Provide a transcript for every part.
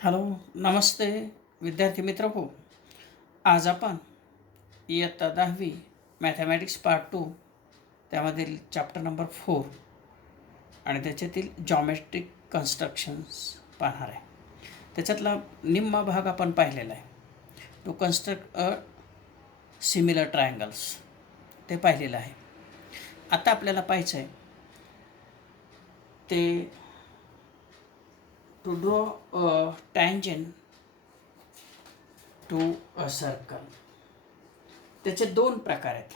Hello, नमस्ते विद्यार्थी मित्र हो. आज आपण इयत्ता 10वी मॅथमॅटिक्स पार्ट 2 त्यामधील चॅप्टर नंबर 4 आणि त्याच्यातील जॉमेट्रिक कन्स्ट्रक्शन्स पाहणार आहे. त्याच्यातला निम्मा भाग आपण पाहिलेला आहे. To construct a similar triangles ते पाहिलेलं आहे. आता आपल्याला पाहायचं आहे ते to draw a tangent to a circle. त्याचे दोन प्रकार आहेत.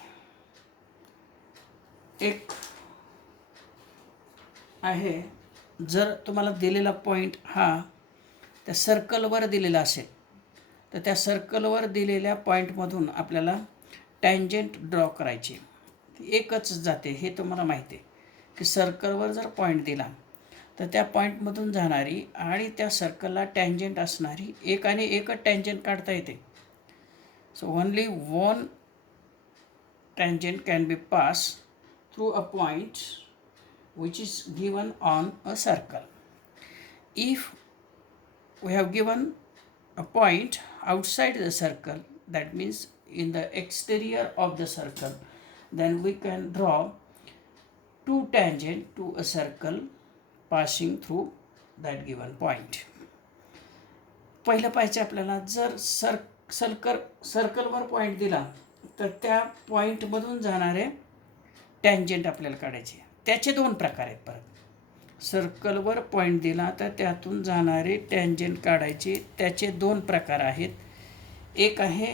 एक आहे, जर तुम्हाला दिलेला पॉईंट हा त्या सर्कलवर दिलेला असेल तर त्या सर्कलवर दिलेल्या पॉईंटमधून आपल्याला टँजंट ड्रॉ करायची. एकच जाते हे तुम्हाला माहिती आहे की सर्कलवर जर पॉईंट दिला तर त्या पॉईंटमधून जाणारी आणि त्या सर्कलला टँजंट असणारी एक आणि एकच टँजंट काढता येते. So only one tangent can be passed through a point which is given on a circle. If we have given a point outside the circle, that means in the exterior of the circle, then we can draw two tangent to a circle passing through that given point. पहिलं पाहिजे आपल्याला, जर सर्कलवर point दिला तर त्या पॉईंटमधून जाणारे tangent आपल्याला काढायचे. त्याचे दोन प्रकार आहेत. परत सर्कलवर पॉईंट दिला तर त्यातून जाणारे टँजंट काढायचे. त्याचे दोन प्रकार आहेत. एक आहे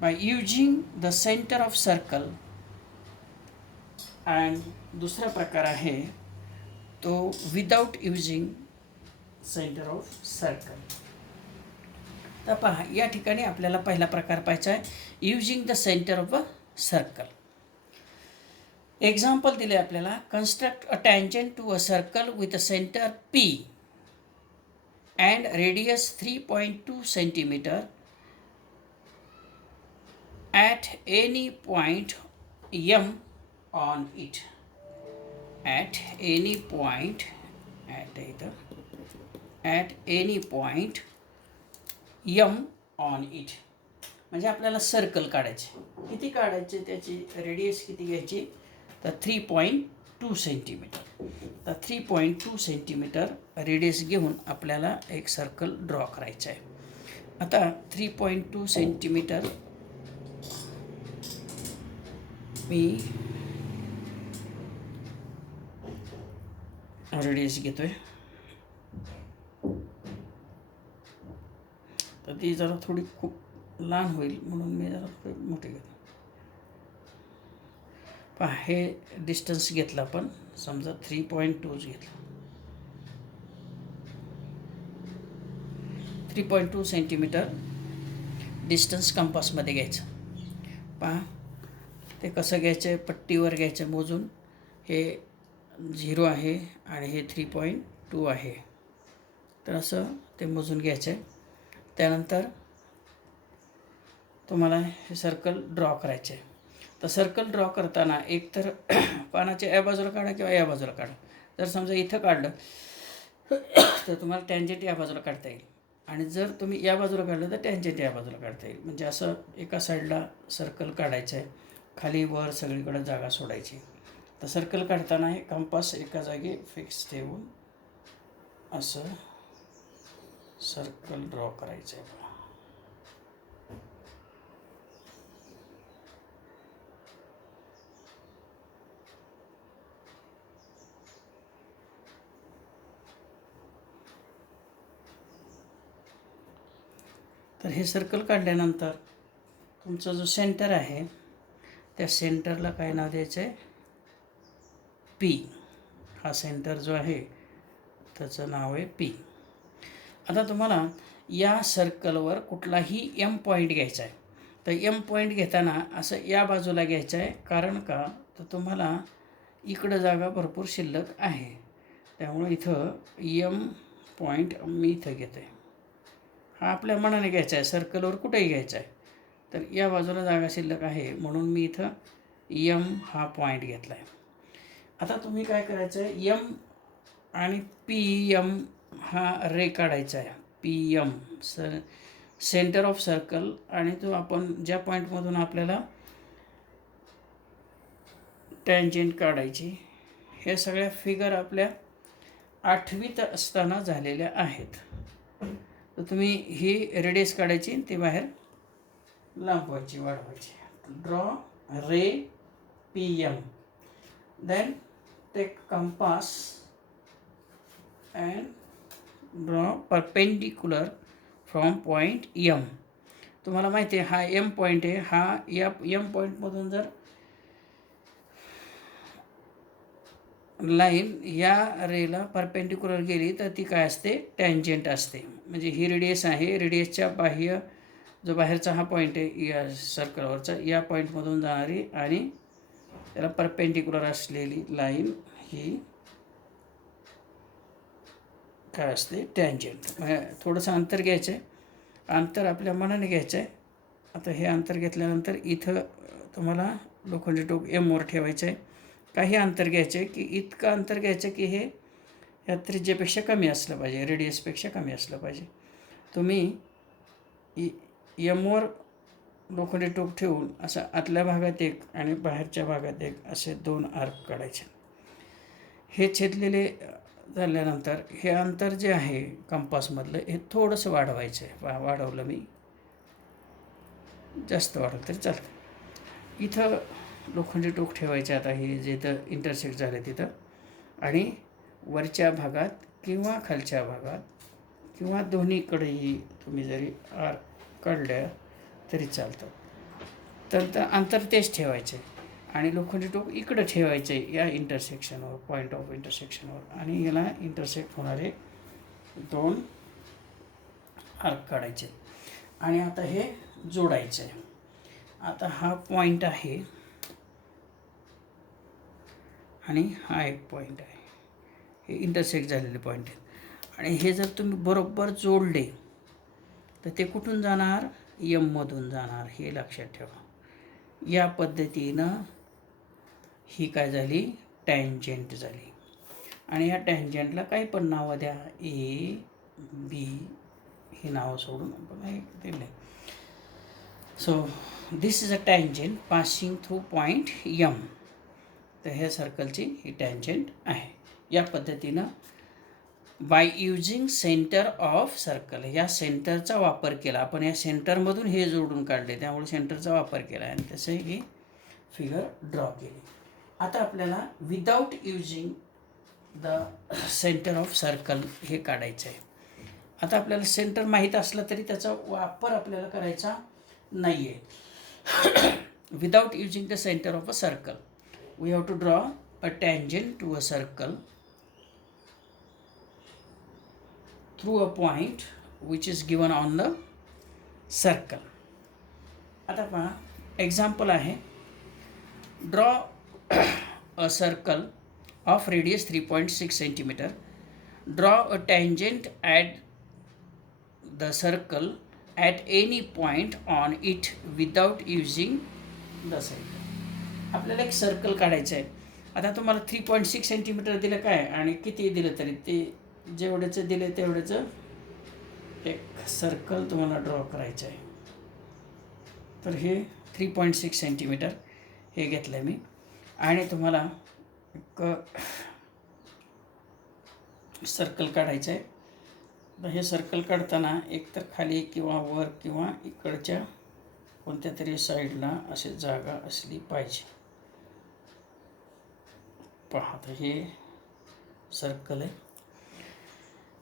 by using the centre of circle and दुसरा प्रकार आहे तो without using centre of circle. तर पहा, या ठिकाणी आपल्याला पहिला प्रकार पाहायचा आहे, using the centre of a circle. Example दिले आपल्याला, construct a tangent to a circle with a centre P and radius 3.2 centimetre at any point M on it. At any point at any point M on it. म्हणजे आपल्याला circle काढायचे. किती काढायचे, त्याची radius किती घ्यायची तर 3.2 सेंटीमीटर. तर 3.2 सेंटीमीटर रेडियस घेऊन आपल्याला एक सर्कल ड्रॉ करायचं आहे. आता 3.2 सेंटीमीटर मी रेडियस घेतो आहे. तर ती जरा थोडी खूप लहान होईल म्हणून मी जरा थोडी मोठी घेतो. पहा, हे डिस्टन्स घेतलं आपण, समजा 3.2 घेतलं. 3.2 सेंटीमीटर डिस्टन्स कंपासमध्ये घ्यायचं. पहा, ते कसं घ्यायचं आहे, पट्टीवर घ्यायचं मोजून. हे 0 आहे आणि हे 3.2 आहे. तर असं ते मोजून घ्यायचं आहे. त्यानंतर तुम्हाला हे सर्कल ड्रॉ करायचे आहे. तर सर्कल ड्रॉ करताना एकतर पानाच्या या बाजूला काढा किंवा या बाजूला काढा. जर समजा इथं काढलं तर तुम्हाला टँजंट या बाजूला काढता येईल, आणि जर तुम्ही या बाजूला काढलं तर टँजंट या बाजूला काढता येईल. म्हणजे असं एका साईडला सर्कल काढायचं आहे, खाली वर सगळीकडे जागा सोडायची. तर सर्कल काढताना हे कंपास एका जागी फिक्स ठेवून असं सर्कल ड्रॉ करायचं आहे. तर हे सर्कल काढल्यानंतर तुमचा जो सेंटर आहे त्या सेंटरला काय नाव द्यायचं आहे, P. हा सेंटर जो आहे त्याचं नाव आहे P. आता तुम्हाला या सर्कलवर कुठलाही M पॉईंट घ्यायचा आहे. तर M पॉईंट घेताना असं या बाजूला घ्यायचं आहे. कारण का, तर तुम्हाला इकडं जागा भरपूर शिल्लक आहे. त्यामुळं इथं M पॉईंट मी इथं घेतो आहे. हा आपल्या मनाने घ्यायचा आहे, सर्कलवर कुठेही घ्यायचा आहे. तर या बाजूला जागा शिल्लक आहे म्हणून मी इथं M हा पॉईंट घेतला आहे. आता तुम्ही काय करायचं आहे, M आणि PM हा रे काढायचा आहे P M centre of circle. आणि तो आपण ज्या पॉईंटमधून आपल्याला टँजेंट काढायची, हे सगळ्या फिगर आपल्या 8वीत असताना झालेल्या आहेत. तर तुम्ही ही रेडियस काढायची, ती बाहेर लांबवायची, वाढवायची. Draw ray P M, then take compass and draw perpendicular from point M. तुम्हाला माहिती आहे हा एम पॉईंट आहे. हा या एम पॉईंटमधून जर लाईन या रेला परपेंडिक्युलर गेली तर ती काय असते, टँजेंट असते. म्हणजे ही रेडियस आहे, रेडियसच्या बाह्य जो बाहेरचा हा पॉईंट आहे या सर्कलवरचा, या पॉईंटमधून जाणारी आणि त्याला परपेंडिक्युलर असलेली लाईन ही काय असते, टँजेंट. म्हणजे थोडंसं अंतर घ्यायचं आहे, अंतर आपल्या मनाने घ्यायचं आहे. आता हे अंतर घेतल्यानंतर इथं तुम्हाला लोखंडी टोक एमवर ठेवायचं आहे. काही अंतर घ्यायचं आहे की इतकं अंतर घ्यायचं की हे या त्रिज्येपेक्षा कमी असलं पाहिजे, रेडियसपेक्षा कमी असलं पाहिजे. तुम्ही एमवर लोखंडी टोक ठेवून असं आतल्या भागात एक आणि बाहेरच्या भागात एक असे 2 आर्क काढायचे. हे छेदलेले झाल्यानंतर हे अंतर जे आहे कंपासमधलं हे थोडंसं वाढवायचं आहे. वाढवलं मी, जास्त वाढवलं तरी चालतं. इथं लोखंडी टोक ठेवायचे. आता हे जिथं इंटरसेक्ट झालं तिथं, आणि वरच्या भागात किंवा खालच्या भागात किंवा दोन्हीकडेही तुम्ही जरी आर्क काढल्या तरी चालतं. तर अंतर तेच ठेवायचं आहे आणि लोखंडी टोक इकडं ठेवायचं आहे या इंटरसेक्शनवर, पॉईंट ऑफ इंटरसेक्शनवर. आणि याला इंटरसेक्ट होणारे 2 आर्क काढायचे आणि आता हे जोडायचं आहे. आता हा पॉईंट आहे आणि हा एक पॉईंट आहे, हे इंटरसेक्ट झालेले पॉईंट आहेत. आणि हे जर तुम्ही बरोबर जोडले तर ते कुठून जाणार, एममधून जाणार, हे लक्षात ठेवा. या पद्धतीनं ही काय झाली, टँजेंट झाली. आणि या टँजेंटला काही पण नावं द्या, ए बी ही नावं सोडून आपण हे दिलं. So this is a tangent passing through point M. तर ह्या सर्कलची ही टँजेंट आहे. या पद्धतीनं by using centre of circle, या सेंटरचा वापर केला आपण. या सेंटरमधून हे जोडून काढले, त्यामुळे सेंटरचा वापर केला आणि तसे ही फिगर ड्रॉ केली. आता आपल्याला without using the centre of circle हे काढायचं आहे. आता आपल्याला सेंटर माहीत असलं तरी त्याचा वापर आपल्याला करायचा नाही आहे. Without using the centre of a circle we have to draw a tangent to a circle through a point which is given on the circle. आता पहा एक्झाम्पल आहे, draw a circle of radius 3.6 centimetre. Draw a tangent at the circle at any point on it without using the circle. आपल्याला एक circle काढायचं आहे. आता तुम्हाला 3.6 centimetre दिलं काय आणि किती दिलं तरी ते जेवढ्याचं दिलं तेवढ्याचं एक सर्कल तुम्हाला ड्रॉ करायचं आहे. तर हे 3.6 सेंटीमीटर हे घेतलं आहे मी आणि तुम्हाला एक सर्कल काढायचं आहे. तर हे सर्कल काढताना एकतर खाली किंवा वर किंवा इकडच्या कोणत्या तरी साईडला अशी जागा असली पाहिजे. पहा, तर हे सर्कल आहे,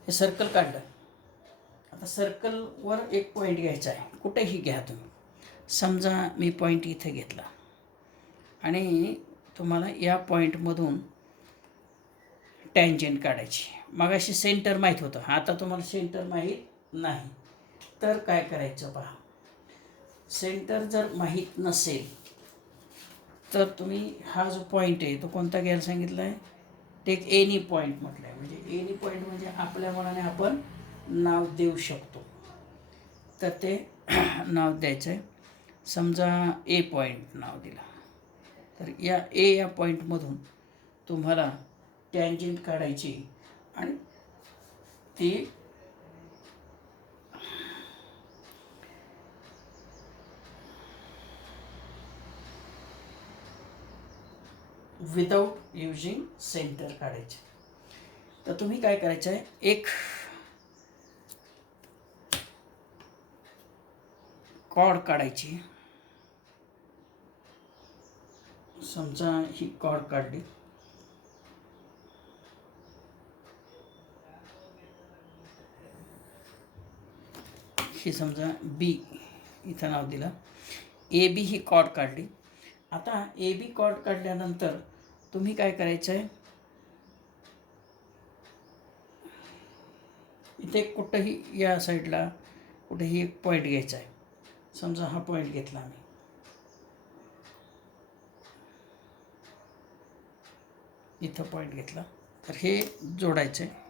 हे सर्कल काढलं. आता सर्कलवर एक पॉईंट घ्यायचा आहे, कुठेही घ्या तुम्ही. समजा मी पॉईंट इथे घेतला आणि तुम्हाला या पॉईंटमधून टँजेंट काढायची. मग अशी सेंटर माहीत होतं, आता तुम्हाला सेंटर माहीत नाही. तर काय करायचं पहा, सेंटर जर माहीत नसेल तर तुम्ही हा जो पॉईंट आहे तो कोणता घ्यायला सांगितला आहे, टेक एनी पॉईंट म्हटलं आहे. म्हणजे एनी पॉईंट म्हणजे आपल्या मनाने आपण नाव देऊ शकतो. तर ते नाव द्यायचं आहे. समजा ए पॉईंट नाव दिलं, तर या पॉईंटमधून तुम्हाला टँजेंट काढायची आणि ती विदाउट युजिंग सेंटर काढायचे. तर तुम्ही काय करायचं आहे, एक कॉर्ड काढायची. समजा ही कॉर्ड काढली, ही समजा बी, इथं नाव दिलं ए बी, ही कॉर्ड काढली. आता ए बी कॉर्ड काढल्यानंतर तुम्ही काय करायचं आहे, इथे कुठंही या साईडला कुठेही एक पॉईंट घ्यायचा आहे. समजा हा पॉईंट घेतला आम्ही, इथं पॉईंट घेतला, तर हे जोडायचं आहे.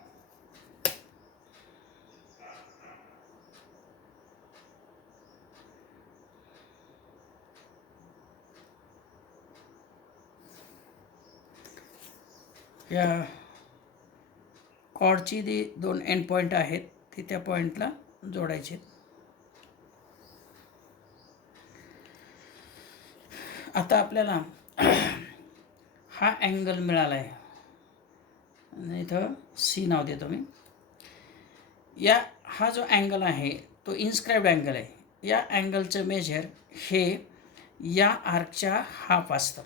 या कॉर्डची जी 2 एंड पॉईंट आहेत ती त्या पॉईंटला जोडायचे. आता आपल्याला हा अँगल मिळाला आहे, इथं सी नाव देतो मी. हा जो अँगल आहे तो इन्स्क्राइब्ड अँगल आहे. या अँगलचं मेजर हे या आर्कच्या हाफ असतं.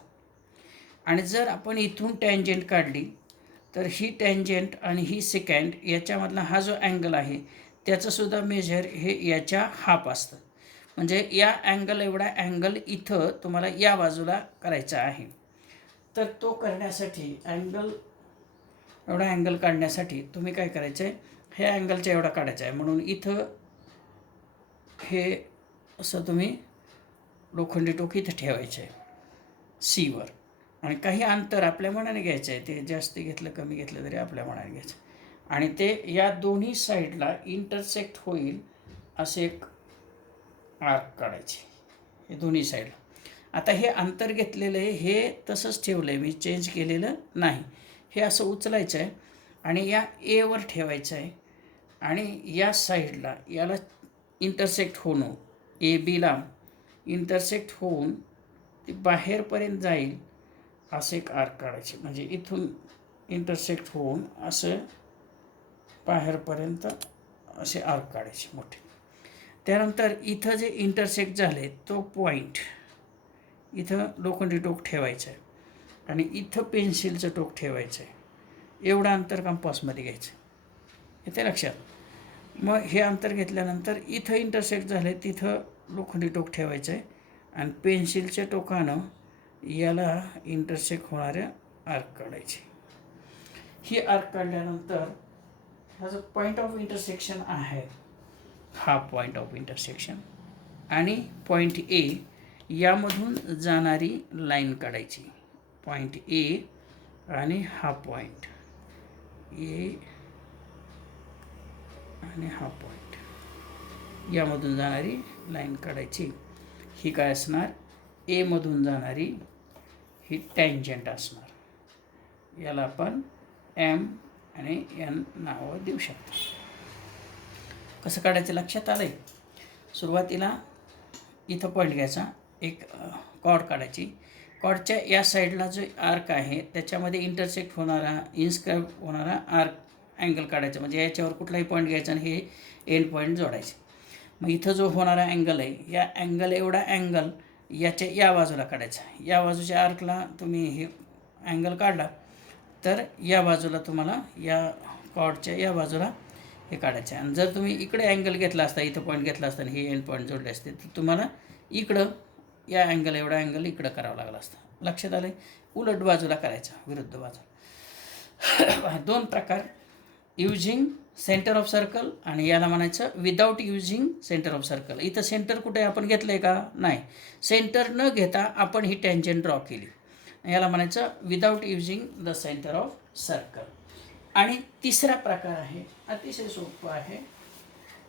आणि जर आपण इथून टँजंट काढली तर ही टँजंट आणि ही सेकंड याच्यामधला हा जो अँगल आहे त्याचंसुद्धा मेजर हे याच्या हाफ असतं. म्हणजे या अँगल एवढा अँगल इथं तुम्हाला या बाजूला करायचा आहे. तर तो करण्यासाठी एवढा अँगल काढण्यासाठी तुम्ही काय करायचं आहे, हे अँगलचा एवढा काढायचा आहे. म्हणून इथं हे असं तुम्ही लोखंडी टोक इथं ठेवायचं आहे सीवर. आणि काही अंतर आपल्या मनाने घ्यायचं आहे, ते जास्त घेतलं कमी घेतलं तरी आपल्या मनाने घ्यायचं. आणि ते या दोन्ही साईडला इंटरसेक्ट होईल असे एक आर्क काढायचे, हे दोन्ही साईडला. आता हे अंतर घेतलेलं आहे हे तसंच ठेवलं आहे, मी चेंज केलेलं नाही. हे असं उचलायचं आहे आणि या एवर ठेवायचं आहे. आणि या साईडला याला इंटरसेक्ट होऊन ए बीला इंटरसेक्ट होऊन ती बाहेरपर्यंत जाईल असं एक आर्क काढायचे. म्हणजे इथून इंटरसेक्ट होऊन असं बाहेरपर्यंत असे आर्क काढायचे मोठे. त्यानंतर इथं जे इंटरसेक्ट झाले तो पॉईंट इथं लोखंडी टोक ठेवायचं आहे आणि इथं पेन्सिलचं टोक ठेवायचं आहे. एवढं अंतर कंपासमध्ये घ्यायचं, येते लक्षात. मग हे अंतर घेतल्यानंतर इथं इंटरसेक्ट झाले तिथं लोखंडी टोक ठेवायचं आहे आणि पेन्सिलच्या टोकानं याला इंटरसेक्ट होणाऱ्या आर्क काढायचे. ही आर्क काढल्यानंतर हा जो पॉईंट ऑफ इंटरसेक्शन आहे, हा पॉईंट ऑफ इंटरसेक्शन आणि पॉईंट ए यामधून जाणारी लाईन काढायची. पॉईंट ए आणि हा पॉईंट ए आणि हा पॉईंट यामधून जाणारी लाईन काढायची. ही काय असणार, एमधून जाणारी ही टँजंट असणार. याला आपण एम आणि एन नावं देऊ शकतो. कसं काढायचं लक्षात आलं आहे. सुरुवातीला इथं पॉईंट घ्यायचा, एक कॉर्ड काढायची. कॉर्डच्या या साईडला जो आर्क आहे त्याच्यामध्ये इंटरसेक्ट होणारा इन्स्क्राइब होणारा आर्क अँगल काढायचा. म्हणजे याच्यावर कुठलाही पॉईंट घ्यायचा आणि हे एंड पॉईंट जोडायचे. मग इथं जो होणारा अँगल आहे या अँगल एवढा अँगल याच्या या बाजूला काढायचा. या बाजूच्या आर्कला तुम्ही हे अँगल काढला तर या बाजूला तुम्हाला या कॉर्डच्या या बाजूला हे काढायचं आहे. आणि जर तुम्ही इकडे अँगल घेतला असता, इथं पॉईंट घेतला असता आणि हे एंड पॉईंट जोडले असते तर तुम्हाला इकडं या अँगल एवढा अँगल इकडं करावं लागला असतं. लक्षात आलं. उलट बाजूला करायचं, विरुद्ध बाजूला. 2 प्रकार, युजिंग सेंटर ऑफ सर्कल आणि याला म्हणायचं without using centre of circle. इथं सेंटर कुठे आपण घेतलं आहे का, नाही. सेंटर न घेता आपण ही टँजंट ड्रॉ केली, याला म्हणायचं without using the centre of circle. आणि तिसरा प्रकार आहे, अतिशय सोपा आहे,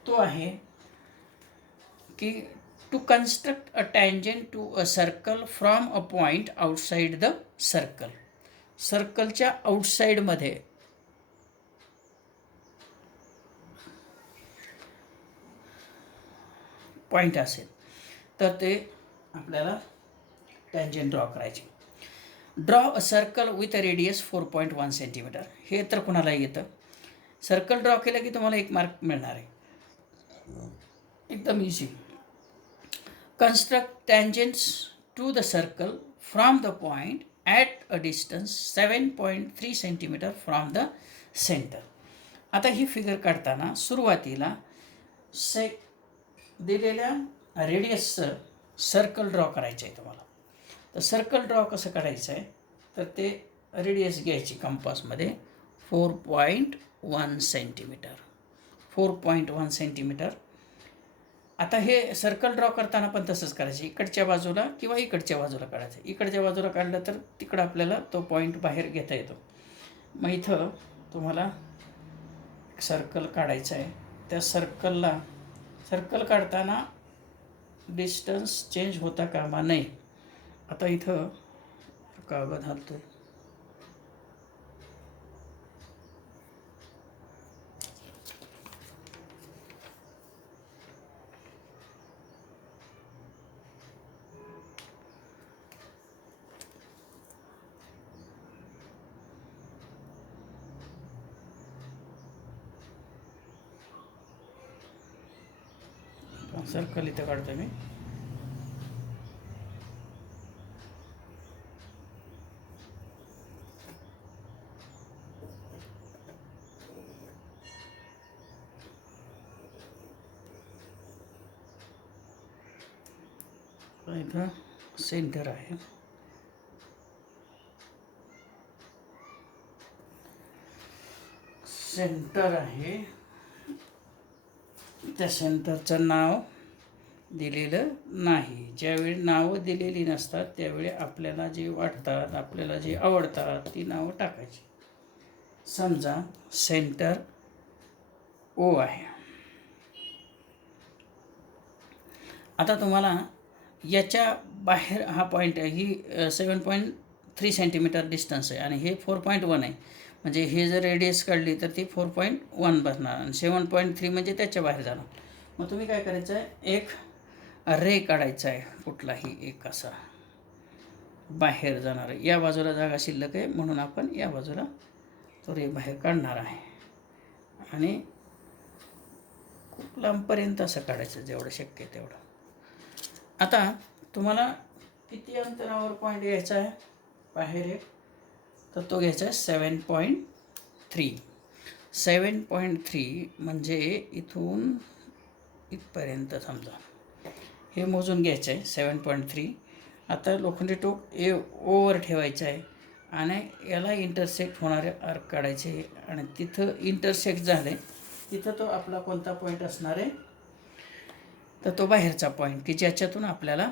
तो आहे की to construct a tangent to a circle from a point outside the circle. सर्कलच्या आउटसाईडमध्ये पॉईंट असेल तर ते आपल्याला टँजंट ड्रॉ करायचे. Draw a circle with a radius 4.1 centimetre. हे तर कुणाला येतं. सर्कल ड्रॉ केलं की तुम्हाला 1 मार्क मिळणार आहे. एकदम easy. Construct tangents to the circle from the point at a distance 7.3 centimetre from the centre. आता ही फिगर काढताना सुरुवातीला दिलेल्या रेडियसचं सर्कल ड्रॉ करायचं आहे तुम्हाला. तर सर्कल ड्रॉ कसं करायचं आहे तर ते रेडियस घ्यायची कंपासमध्ये 4.1 सेंटीमीटर. 4.1 सेंटीमीटर. आता हे सर्कल ड्रॉ करताना पण तसंच करायचं. इकडच्या बाजूला किंवा इकडच्या बाजूला काढायचं. इकडच्या बाजूला काढलं तर तिकडं आपल्याला तो पॉईंट बाहेर घेता येतो. मग इथं तुम्हाला सर्कल काढायचं आहे. त्या सर्कल काढताना डिस्टन्स चेंज होता कामा नये. आता इथं कागद हालतो. सर्कल इथं काढतो मी. इथं सेंटर आहे. सेंटर आहे. त्या सेंटरचं नाव दिलेलं नाही. ज्यावेळी नावं दिलेली नसतात त्यावेळी आपल्याला जे वाटतात, आपल्याला जे आवडतात ती नावं टाकायची. समजा सेंटर ओ आहे. आता तुम्हाला याच्या बाहेर हा पॉईंट आहे. ही 7.3 सेंटीमीटर डिस्टन्स आहे आणि हे 4.1 आहे. म्हणजे हे जर रेडियस काढली तर ती 4.1 बसणार आणि 7.3 म्हणजे त्याच्या बाहेर जाणार. मग तुम्ही काय करायचं आहे, एक रे काढायचा आहे. कुठलाही एक असा बाहेर जाणार आहे. या बाजूला जागा शिल्लक आहे म्हणून आपण या बाजूला तो रे बाहेर काढणार आहे आणि खूप लांबपर्यंत असं काढायचं जेवढं शक्य आहे तेवढं. आता तुम्हाला किती अंतरावर पॉईंट घ्यायचा आहे बाहेर एक, तर तो घ्यायचा आहे 7.3. 7.3 म्हणजे इथून इथपर्यंत समजा हे मोजून घ्यायचं आहे 7.3. आता लोखंडी टोक ओवर ठेवायचं आहे आणि याला इंटरसेक्ट होणारे आर्क काढायचे आणि तिथं इंटरसेक्ट झाले तिथं तो आपला कोणता पॉईंट असणार आहे तर तो बाहेरचा पॉईंट की ज्याच्यातून आपल्याला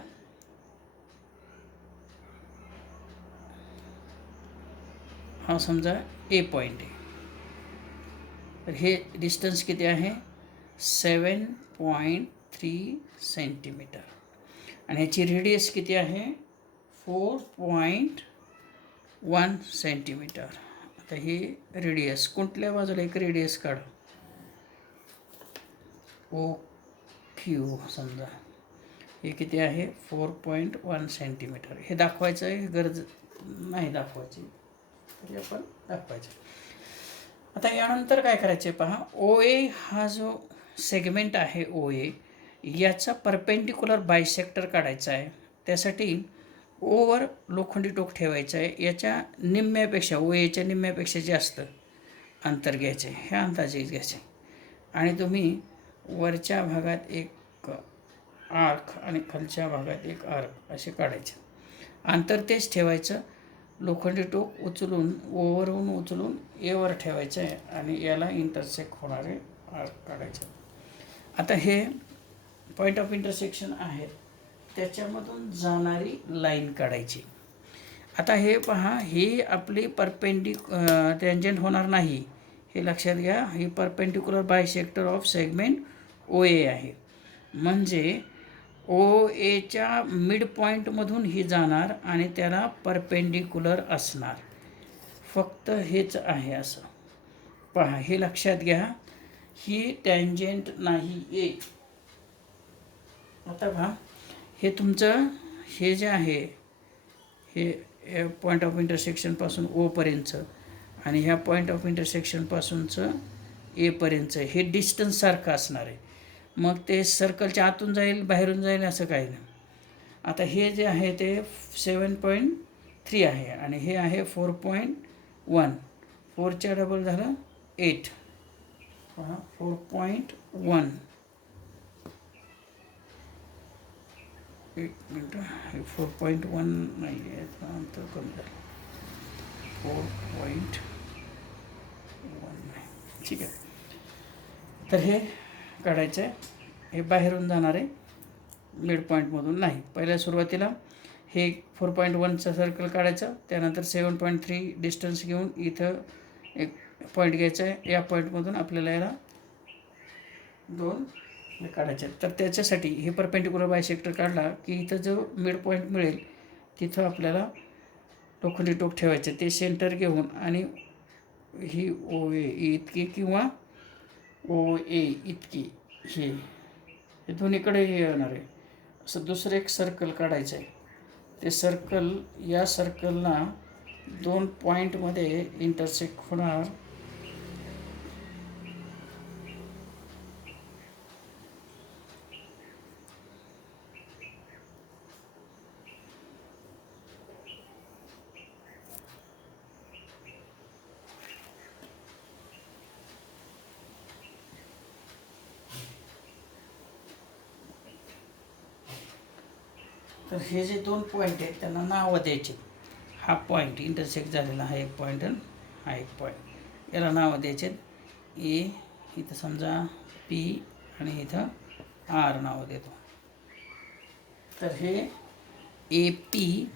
हा समजा ए पॉईंट आहे. तर हे डिस्टन्स किती आहे 7.3 सेंटीमीटर आणि ह्याची रेडियस किती आहे 4.1 सेंटीमीटर. आता ही रेडियस कुठल्या बाजूला एक रेडियस काढ ओ क्यू समजा हे किती आहे 4.1 सेंटीमीटर. हे दाखवायचं आहे गरज नाही दाखवायची तरी आपण दाखवायचं. आता यानंतर काय करायचे पहा. ओ ए हा जो सेगमेंट आहे ओ ए याचा परपेंडिक्युलर बायसेक्टर काढायचा आहे. त्यासाठी ओवर लोखंडी टोक ठेवायचं आहे. याच्या निम्म्यापेक्षा ओ एच्या निम्म्यापेक्षा जास्त अंतर घ्यायचे. हे अंदाजे घ्यायचे आणि तुम्ही वरच्या भागात एक आर्क आणि खालच्या भागात एक आर्क असे काढायचे. अंतर तेच ठेवायचं. लोखंडी टोक उचलून ओवरहून उचलून एवर ठेवायचं आहे आणि याला इंटरसेक्ट होणारे आर्क काढायचे. आता हे पॉईंट ऑफ इंटरसेक्शन आहेत त्याच्यामधून जाणारी लाईन काढायची. आता हे पहा ही आपली टँजंट होणार नाही हे लक्षात घ्या. ही perpendicular bisector of segment O A आहे. म्हणजे ओ एच्या मिड पॉईंटमधून ही जाणार आणि त्याला परपेंडिक्युलर असणार. फक्त हेच आहे असं पहा. हे लक्षात घ्या. ही टँजंट नाही आहे. आता पहा, हे तुमचं हे जे आहे हे पॉईंट ऑफ इंटरसेक्शनपासून ओपर्यंतचं आणि ह्या पॉईंट ऑफ इंटरसेक्शनपासूनचं एपर्यंतचं हे डिस्टन्स सारखं असणार आहे. मग ते सर्कलच्या आतून जाईल बाहेरून जाईल असं काही नाही. आता हे जे आहे ते 7.3 आहे आणि हे आहे 4.1. 4च्या डबल झालं 8. पहा 4.1. एक मिनटं, हे 4.1 नाही आहे, अंतर कमी झालं. 4.1 नाही, ठीक आहे. तर हे काढायचं आहे, हे बाहेरून जाणार आहे, मिड पॉईंटमधून नाही. पहिल्या सुरुवातीला हे 4.1चं सर्कल काढायचं, त्यानंतर 7.3 डिस्टन्स घेऊन इथं एक पॉईंट घ्यायचा आहे. या पॉईंटमधून आपल्याला याला 2 काढायचे आहेत. तर त्याच्यासाठी हे परपेंडिक्युलर बायसेक्टर काढला की इथं जो मिड पॉईंट मिळेल तिथं आपल्याला लोखंडी टोक ठेवायचं. ते सेंटर घेऊन आणि ही ओ ए इतकी किंवा ओ ए इतकी हे दोन्हीकडे हे येणार आहे. असं दुसरं एक सर्कल काढायचं आहे. ते सर्कल या सर्कलला 2 पॉईंटमध्ये इंटरसेक्ट होणार. तर हे जे 2 पॉईंट आहेत त्यांना नावं द्यायचे. हा पॉईंट इंटरसेक्ट झालेला हा एक पॉईंट आणि हा एक पॉईंट, याला नावं द्यायचे. ए इथं समजा पी आणि इथं आर नावं देतो. तर हे ए पी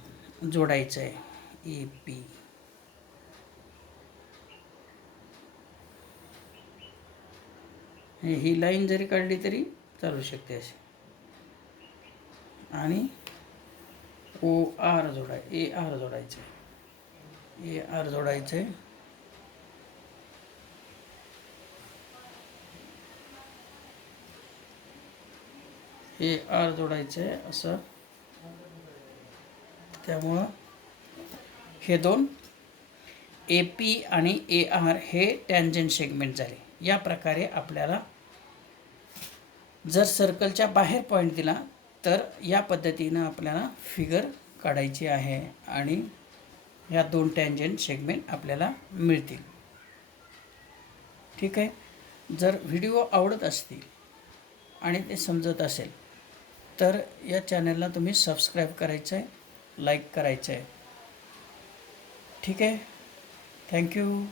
जोडायचं आहे. ए पी ही लाईन जरी काढली तरी चालू शकते अशी. आणि ओ आर ए आर जोडायचं आहे. ए आर जोडायचं आहे. ए आर जोडायचं आहे असं. त्यामुळं हे 2 ए पी आणि ए आर हे टॅन्जंट सेगमेंट झाले. या प्रकारे आपल्याला जर सर्कलच्या बाहेर पॉईंट दिला तर या पद्धतीनं आपल्याला फिगर काढायची आहे आणि या 2 टॅन्जंट सेगमेंट आपल्याला मिळतील. ठीक आहे. जर व्हिडिओ आवडत असतील आणि ते समजत असेल तर या चॅनलला तुम्ही सबस्क्राईब करायचं आहे, लाईक करायचं आहे. ठीक आहे. थँक्यू.